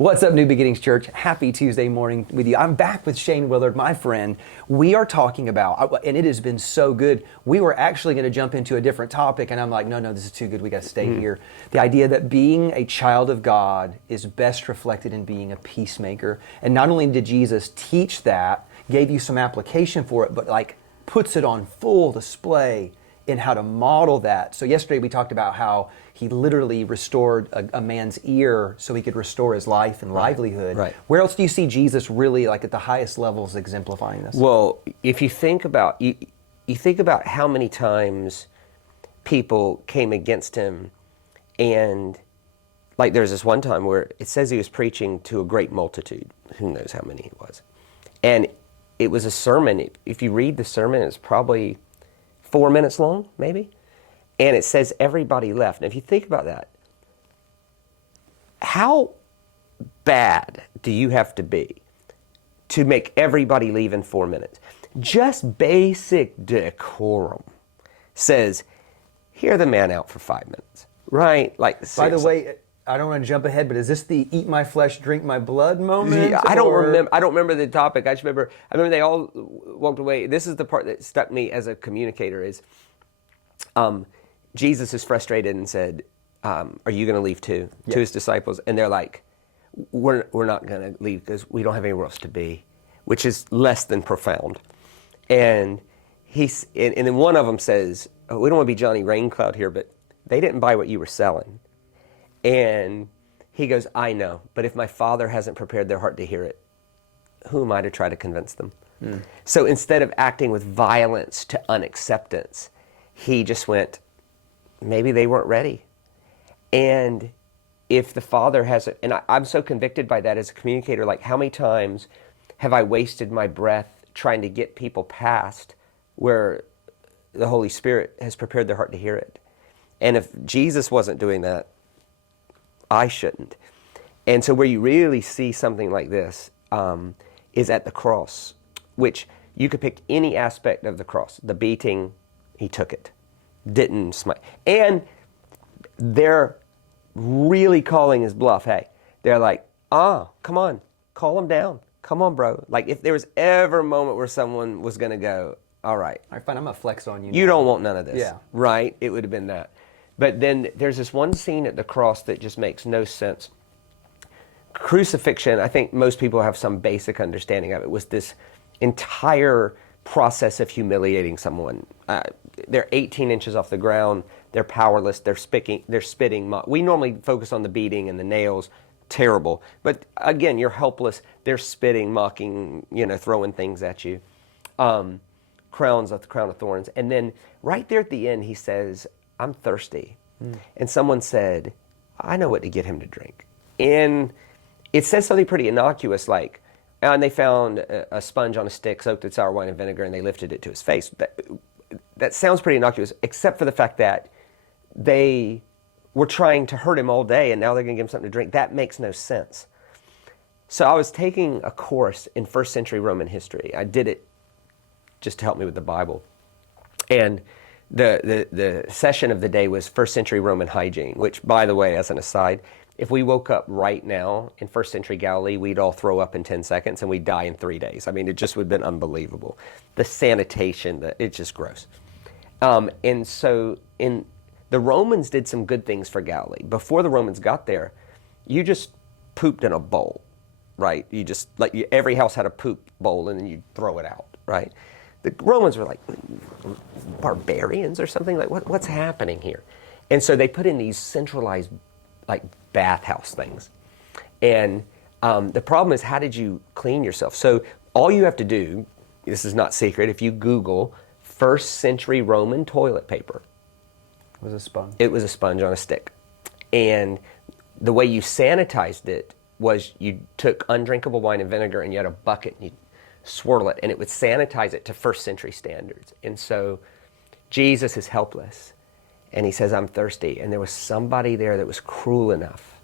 What's up, New Beginnings Church? Happy Tuesday morning with you. I'm back with Shane Willard, my friend. We are talking about, and it has been so good, we were actually going to jump into a different topic, and I'm like, no, this is too good. We got to stay here. The idea that being a child of God is best reflected in being a peacemaker. And not only did Jesus teach that, gave you some application for it, but like puts it on full display in how to model that. So yesterday we talked about how he literally restored a man's ear so he could restore his life and livelihood. Right. Where else do you see Jesus really like at the highest levels exemplifying this? Well, if you think about you think about how many times people came against him, and like there's this one time where it says he was preaching to a great multitude. Who knows how many it was? And it was a sermon. If you read the sermon, it's probably 4 minutes long, maybe. And it says everybody left. And if you think about that, how bad do you have to be to make everybody leave in 4 minutes? Just basic decorum says, hear the man out for 5 minutes, right? Like, seriously. By the way, I don't want to jump ahead, but is this the eat my flesh, drink my blood moment? Yeah, I don't remember the topic. I remember they all walked away. This is the part that stuck me as a communicator is, Jesus is frustrated and said, are you going to leave too? Yes. To his disciples. And they're like, we're not going to leave because we don't have anywhere else to be, which is less than profound. And and then one of them says, we don't want to be Johnny Raincloud here, but they didn't buy what you were selling. And he goes, I know, but if my Father hasn't prepared their heart to hear it, who am I to try to convince them? So instead of acting with violence to unacceptance, he just went, maybe they weren't ready. And if the Father hasn't, and I'm so convicted by that as a communicator, like how many times have I wasted my breath trying to get people past where the Holy Spirit has prepared their heart to hear it? And if Jesus wasn't doing that, I shouldn't. And so where you really see something like this is at the cross, which you could pick any aspect of the cross. The beating, he took it, didn't smite. And they're really calling his bluff. Hey, they're like, come on, call him down. Come on, bro. Like if there was ever a moment where someone was going to go, all right, fine, I'm going to flex on you. You don't want none of this. Yeah. Right? It would have been that. But then there's this one scene at the cross that just makes no sense. Crucifixion, I think most people have some basic understanding of it, was this entire process of humiliating someone. They're 18 inches off the ground. They're powerless. They're spitting. We normally focus on the beating and the nails. Terrible. But again, you're helpless. They're spitting, mocking, throwing things at you. Crown of thorns. And then right there at the end, he says, I'm thirsty. And someone said, I know what to get him to drink. And it says something pretty innocuous like, and they found a sponge on a stick soaked in sour wine and vinegar and they lifted it to his face. That sounds pretty innocuous, except for the fact that they were trying to hurt him all day and now they're going to give him something to drink. That makes no sense. So I was taking a course in first century Roman history. I did it just to help me with the Bible. And the session of the day was first century Roman hygiene, which, by the way, as an aside, if we woke up right now in first century Galilee, we'd all throw up in 10 seconds and we'd die in 3 days. I mean, it just would have been unbelievable. The sanitation, it's just gross. And so the Romans did some good things for Galilee. Before the Romans got there, you just pooped in a bowl, right? You just, every house had a poop bowl and then you'd throw it out, right? The Romans were like barbarians or something. Like, what's happening here? And so they put in these centralized, bathhouse things. And the problem is, how did you clean yourself? So all you have to do, this is not secret, if you Google first century Roman toilet paper. It was a sponge. It was a sponge on a stick. And the way you sanitized it was you took undrinkable wine and vinegar and you had a bucket and you swirl it, and it would sanitize it to first century standards. And so Jesus is helpless, and he says, I'm thirsty. And there was somebody there that was cruel enough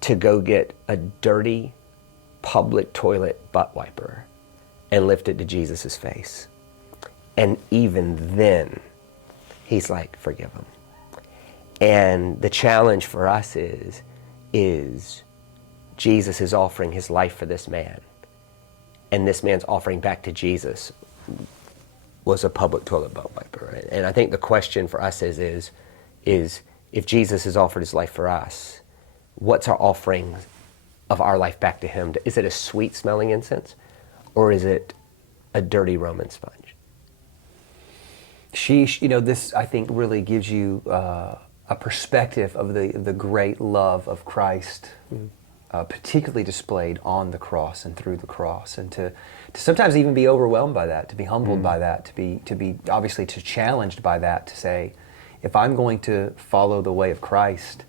to go get a dirty public toilet butt wiper and lift it to Jesus' face. And even then, he's like, forgive him. And the challenge for us is Jesus is offering his life for this man, and this man's offering back to Jesus was a public toilet bowl wiper. Right? And I think the question for us is if Jesus has offered his life for us, what's our offering of our life back to him? Is it a sweet smelling incense, or is it a dirty Roman sponge? This I think really gives you a perspective of the great love of Christ, particularly displayed on the cross and through the cross, and to sometimes even be overwhelmed by that, to be humbled by that, to be obviously challenged by that, to say, if I'm going to follow the way of Christ,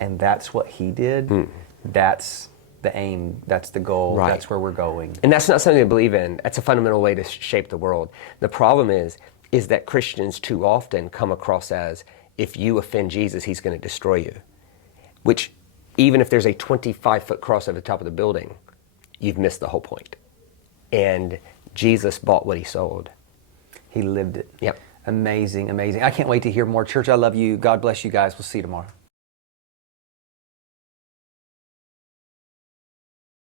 and that's what he did, that's the aim, that's the goal, Right. That's where we're going. And that's not something to believe in. That's a fundamental way to shape the world. The problem is that Christians too often come across as, if you offend Jesus, he's going to destroy you. Which, even if there's a 25-foot cross over the top of the building, you've missed the whole point. And Jesus bought what he sold. He lived it. Yep. Amazing, amazing. I can't wait to hear more. Church, I love you. God bless you guys. We'll see you tomorrow.